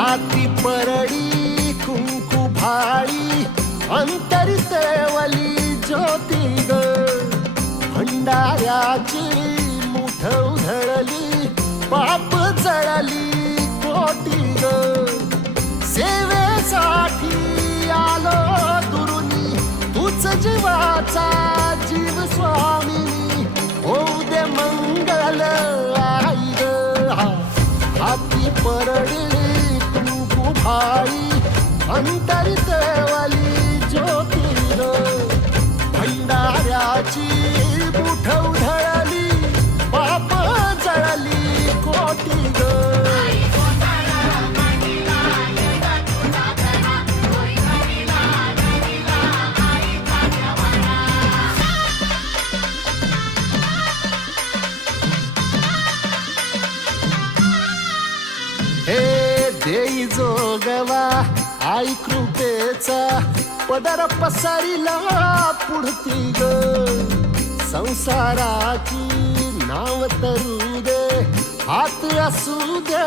हाती परडी कुंकू भाळी अंतरी तेवली ज्योती ग भंडाऱ्याची मुठ उधळली पाप जळली कोटी ग सेवेसाठी आलो दुरुनी तूच जीवाचा जीव स्वामिनी होऊ दे मंगल आई ग हाती परडी कुंकू भाळी अंतरी तेवली ज्योती ग भंडाऱ्याची मुठ उधळली पाप जळली कोटी ग हे देई जोगवा आई कृपेचा पदर पसरिला पुढती ग संसाराची नाव तरू दे हात असू दे